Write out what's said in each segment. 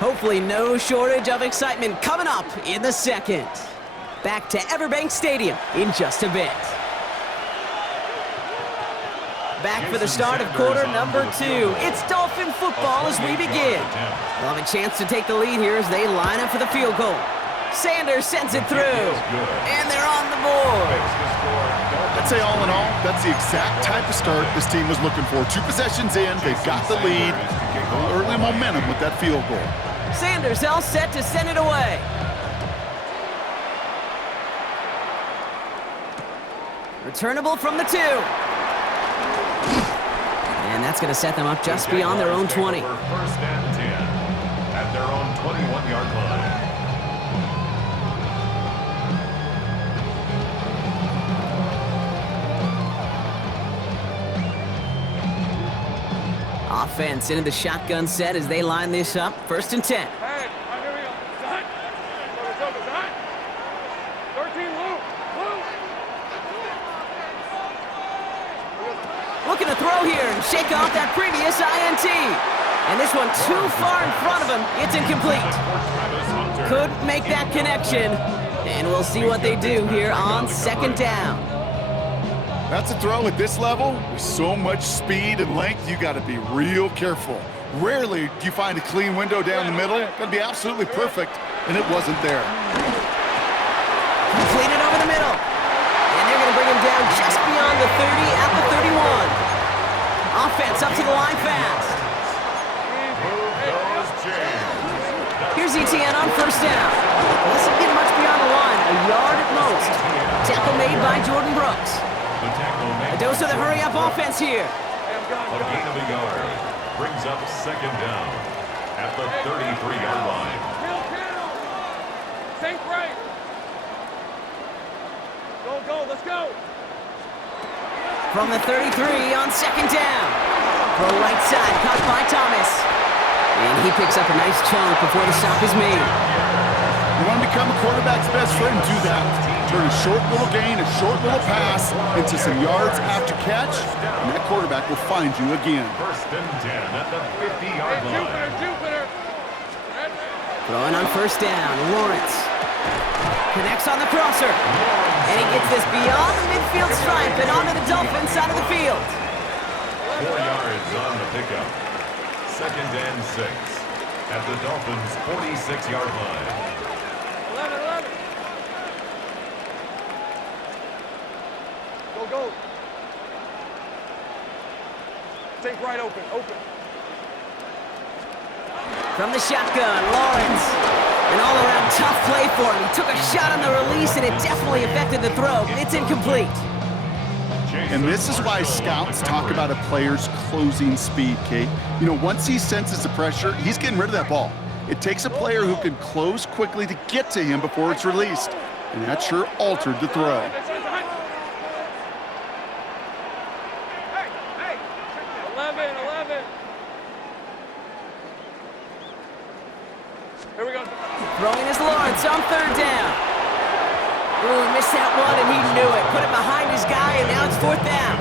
Hopefully no shortage of excitement coming up in the second. Back to Everbank Stadium in just a bit. Back for the start of quarter number 2. It's Dolphin football as we begin. They'll have a chance to take the lead here as they line up for the field goal. Sanders sends it through, and they're on the board. I'd say all in all, that's the exact type of start this team was looking for. 2 possessions in, they've got the lead. Get a little early momentum with that field goal. Sanders all set to send it away. Returnable from the 2. And that's going to set them up just beyond their own 20. First and 10 at their own 21-yard line. Offense into the shotgun set as they line this up. First and 10. Looking to throw here and shake off that previous INT. And this one too far in front of him. It's incomplete. Couldn't make that connection. And we'll see what they do here on second down. That's a throw at this level. With so much speed and length, you got to be real careful. Rarely do you find a clean window down the middle. Got to be absolutely perfect, and it wasn't there. Completed over the middle. And they're going to bring him down just beyond the 30 at the 31. Offense up to the line fast. Here's ETN on first down. This will get much beyond the line, a yard at most. Tackle made by Jordan Brooks. A dose of the hurry-up offense here. A gain of a yard brings up second down at the 33-yard line. Think right. Go, let's go. From the 33 on second down. Throw right side, caught by Thomas. And he picks up a nice chunk before the stop is made. You want to become a quarterback's best friend, do that. Turn a short little gain, a short little pass into some yards after catch, and that quarterback will find you again. First and 10 at the 50-yard line. Jupiter. Throwing on first down, Lawrence. Connects on the crosser. And he gets this beyond the midfield stripe and onto the Dolphin side of the field. 4 yards on the pickup. Second and 6 at the Dolphins' 46-yard line. 11. Go. Think right, open. From the shotgun, Lawrence. An all-around tough play for him. He took a shot on the release, and it definitely affected the throw. It's incomplete. And this is why scouts talk about a player's closing speed, Kate. You know, once he senses the pressure, he's getting rid of that ball. It takes a player who can close quickly to get to him before it's released. And that sure altered the throw. Hey. 11. Here we go. Throwing is Lawrence on third down. Ooh, he missed that one, and he knew it. Put it behind his guy, and now it's fourth down.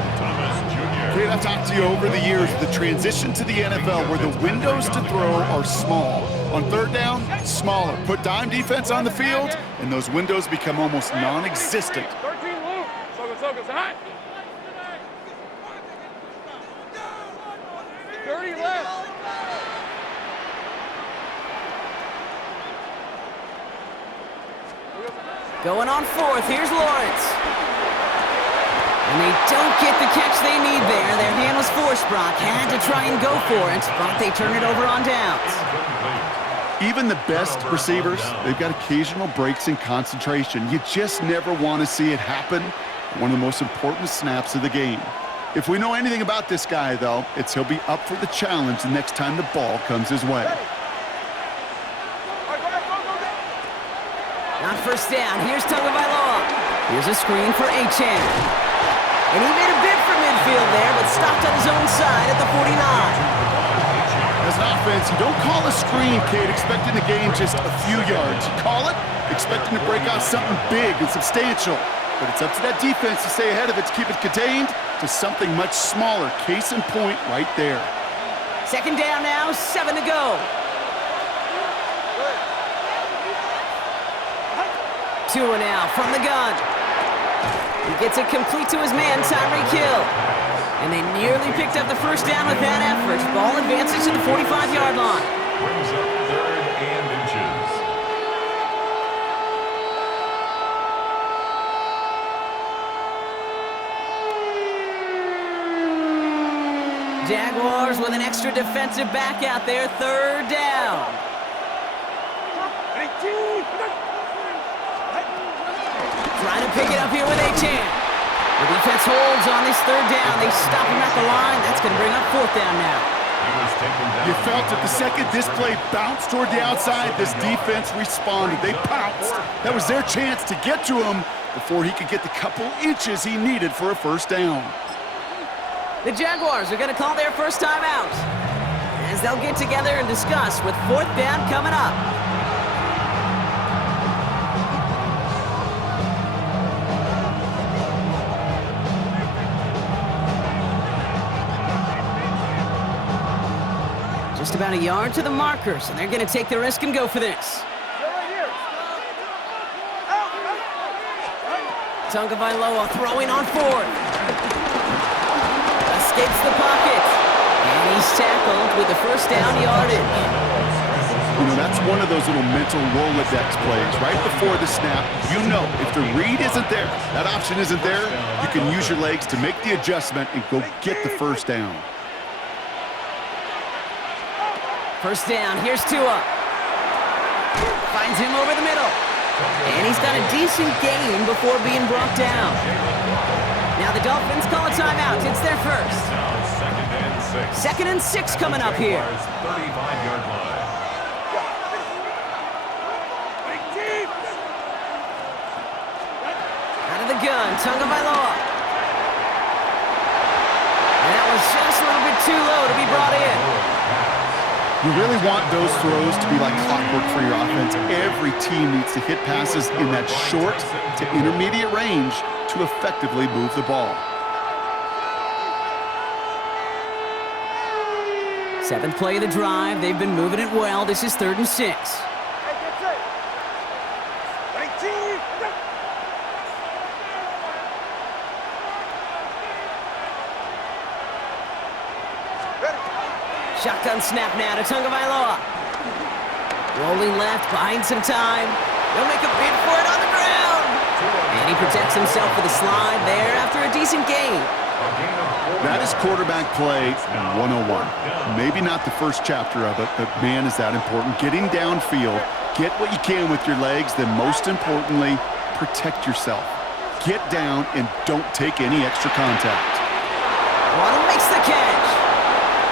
Kate, I've talked to you over the years, the transition to the NFL where the windows to throw are small. On third down, smaller. Put dime defense on the field, and those windows become almost non-existent. 13 loop. Focus. Hot. 30 left. Going on fourth, here's Lawrence. And they don't get the catch they need there. Their hand was forced, Brock. Had to try and go for it, but they turn it over on downs. Even the best receivers, they've got occasional breaks in concentration. You just never want to see it happen. One of the most important snaps of the game. If we know anything about this guy, though, it's he'll be up for the challenge the next time the ball comes his way. On first down, here's Tagovailoa. Here's a screen for Achane. And he made a bid for midfield there, but stopped on his own side at the 49. As an offense, you don't call a screen, Kate, expecting to gain just a few yards. You call it expecting to break out something big and substantial. But it's up to that defense to stay ahead of it, to keep it contained to something much smaller. Case in point right there. Second down now, 7 to go. Tua now from the gun. He gets it complete to his man, Tyreek Hill. And they nearly picked up the first down with that effort. Ball advances to the 45-yard line. Brings up 3rd and inches. Jaguars with an extra defensive back out there, 3rd down. Trying to pick it up here with Achane. The defense holds on this 3rd down. They stop him at the line. That's going to bring up 4th down now. He was taken down. You felt it the second this play bounced toward the outside, this defense responded. They pounced. That was their chance to get to him before he could get the couple inches he needed for a first down. The Jaguars are going to call their first time out as they'll get together and discuss with 4th down coming up. Just about a yard to the markers, and they're going to take the risk and go for this. Tagovailoa throwing on 4th. Escapes the pocket. And he's tackled with the first down yardage. You know, that's one of those little mental Rolodex plays. Right before the snap, you know if the read isn't there, that option isn't there, you can use your legs to make the adjustment and go get the first down. First down, here's Tua. Finds him over the middle. And he's got a decent gain before being brought down. Now the Dolphins call a timeout. It's their first. Now 2nd and 6. 2nd and 6 coming up here. 35-yard line. Out of the gun, Tagovailoa. And that was just a little bit too low to be brought in. You really want those throws to be like clockwork for your offense. Every team needs to hit passes in that short to intermediate range to effectively move the ball. 7th play of the drive. They've been moving it well. This is 3rd and 6. Shotgun snap now to Tagovailoa. Rolling left, buying some time. He'll make a bid for it on the ground. And he protects himself with a slide there after a decent gain. That is quarterback play 101. Maybe not the first chapter of it, but man, is that important. Getting downfield, get what you can with your legs, then most importantly, protect yourself. Get down and don't take any extra contact. Waddle makes the catch.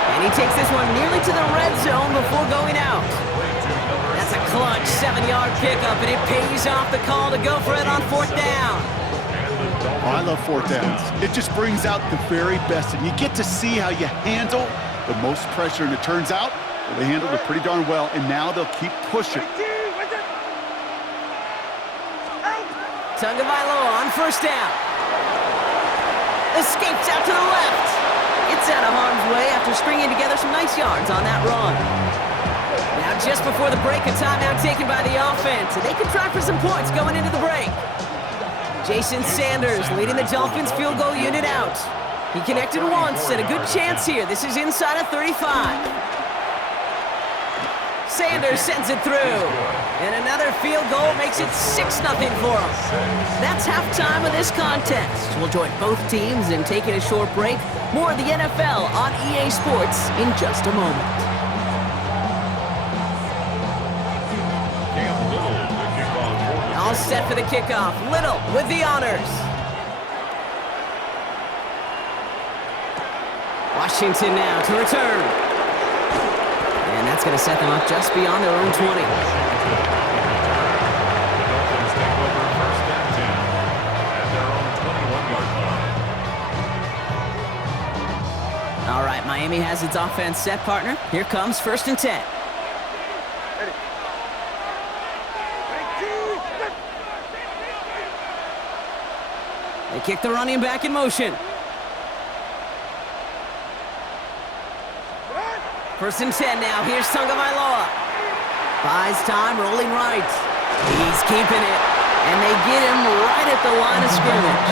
And he takes this one nearly to the red zone before going out. That's a clutch 7-yard pickup, and it pays off the call to go for it on 4th down. Oh, I love 4th downs. It just brings out the very best, and you get to see how you handle the most pressure, and it turns out well, they handled it pretty darn well, and now they'll keep pushing. Tagovailoa on 1st down. Escapes out to the left. It's out of harm's way after stringing together some nice yards on that run. Now just before the break, a timeout taken by the offense, and they can try for some points going into the break. Jason Sanders leading the Dolphins field goal unit out. He connected once and a good chance here. This is inside of 35. Sanders sends it through. And another field goal makes it 6-0 for him. That's halftime of this contest. We'll join both teams in taking a short break. More of the NFL on EA Sports in just a moment. All set for the kickoff. Little with the honors. Washington now to return. And that's going to set them up just beyond their own 20. All right, Miami has its offense set, partner. Here comes 1st and 10. They kick the running back in motion. 1st and 10 now. Here's Tagovailoa. Buys time, rolling right. He's keeping it. And they get him right at the line of scrimmage.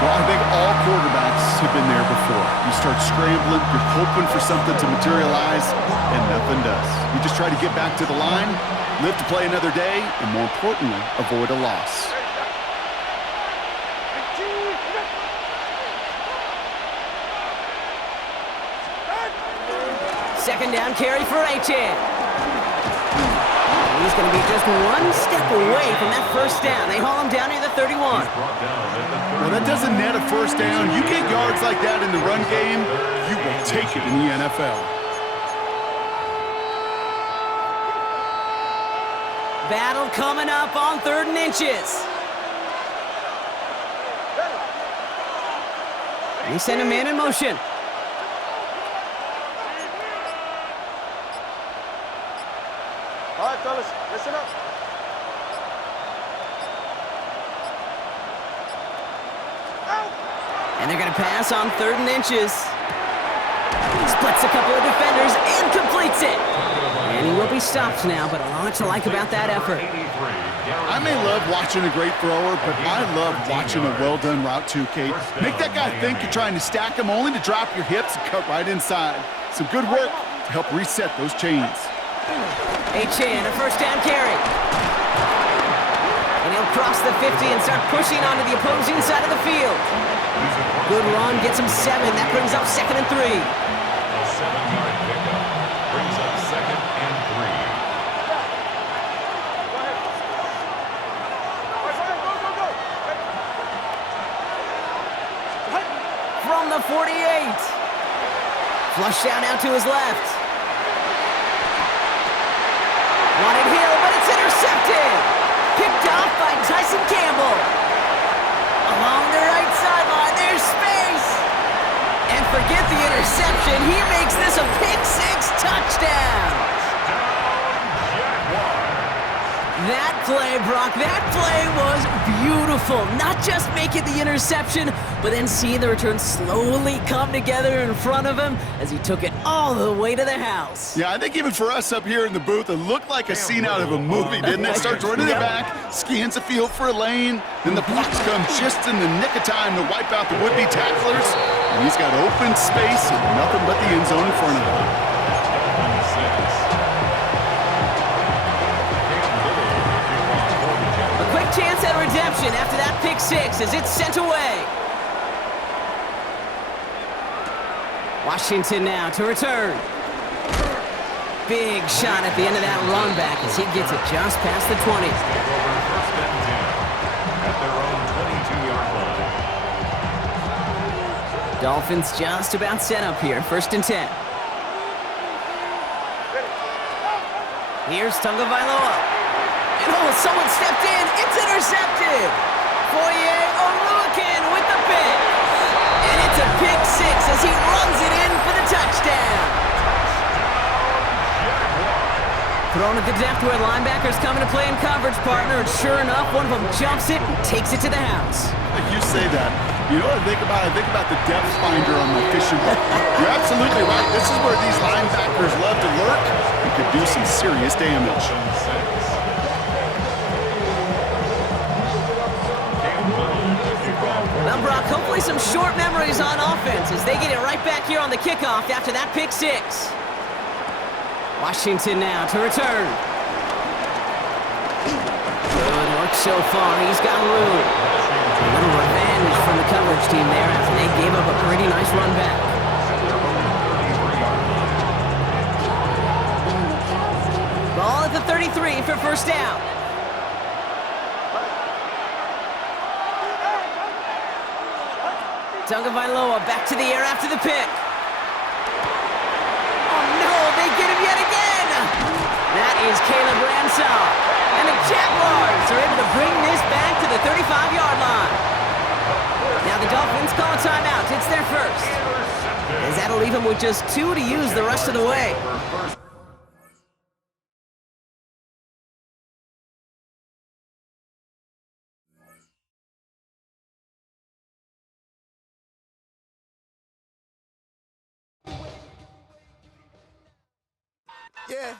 Well, I think all quarterbacks have been there before. You start scrambling, you're hoping for something to materialize, and nothing does. You just try to get back to the line, live to play another day, and more importantly, avoid a loss. Second down carry for Achan. He's going to be just one step away from that first down. They haul him down near the 31. Well, that doesn't net a first down. You get yards like that in the run game, you will take it in the NFL. Battle coming up on 3rd and inches. He sent a man in motion. All right, fellas, listen up. And they're going to pass on 3rd and inches. Splits a couple of defenders and completes it. And he will be stopped now, but a lot to like about that effort. I may love watching a great thrower, but I love watching a well-done route too, Kate. Make that guy think you're trying to stack him only to drop your hips and cut right inside. Some good work to help reset those chains. Achan, a first down carry. And he'll cross the 50 and start pushing onto the opposing side of the field. Good run, gets him 7. That brings up 2nd and 3. A 7-yard pickup brings up 2nd and 3. From the 48. Flush down out to his left. Wanted Hill, but it's intercepted. Picked off by Tyson Campbell. Along the right sideline, there's space. And forget the interception. He makes this a pick-6 touchdown. That play, Brock, that play was beautiful. Not just making the interception, but then seeing the return slowly come together in front of him as he took it all the way to the house. Yeah, I think even for us up here in the booth, it looked like a scene out of a movie, didn't it? Starts running it back, scans the field for a lane, then the blocks come just in the nick of time to wipe out the would-be tacklers, and he's got open space and nothing but the end zone in front of him. Chance at redemption after that pick-6 as it's sent away. Washington now to return. Big shot at the end of that run back as he gets it just past the 20. First and 10 at their own 22-yard line. Dolphins just about set up here. 1st and 10. Here's Tagovailoa. And oh, someone stepped in. It's intercepted. Foye Oluwakin with the pick. And it's a pick-6 as he runs it in for the touchdown. Thrown at the depth where linebackers coming to play in coverage, partner. And sure enough, one of them jumps it and takes it to the house. You say that. You know what I think about? I think about the depth finder on my fishing boat. You're absolutely right. This is where these linebackers love to lurk and could do some serious damage. Well, Brock, hopefully some short memories on offense as they get it right back here on the kickoff after that pick-6. Washington now to return. Good work so far. He's got room. A little revenge from the coverage team there after they gave up a pretty nice run back. Ball at the 33 for first down. Tagovailoa back to the air after the pick. Oh no, they get him yet again! That is Caleb Ransall. And the Jaguars are able to bring this back to the 35-yard line. Now the Dolphins call a timeout. It's their first. As that'll leave them with just 2 to use the rest of the way. Yeah,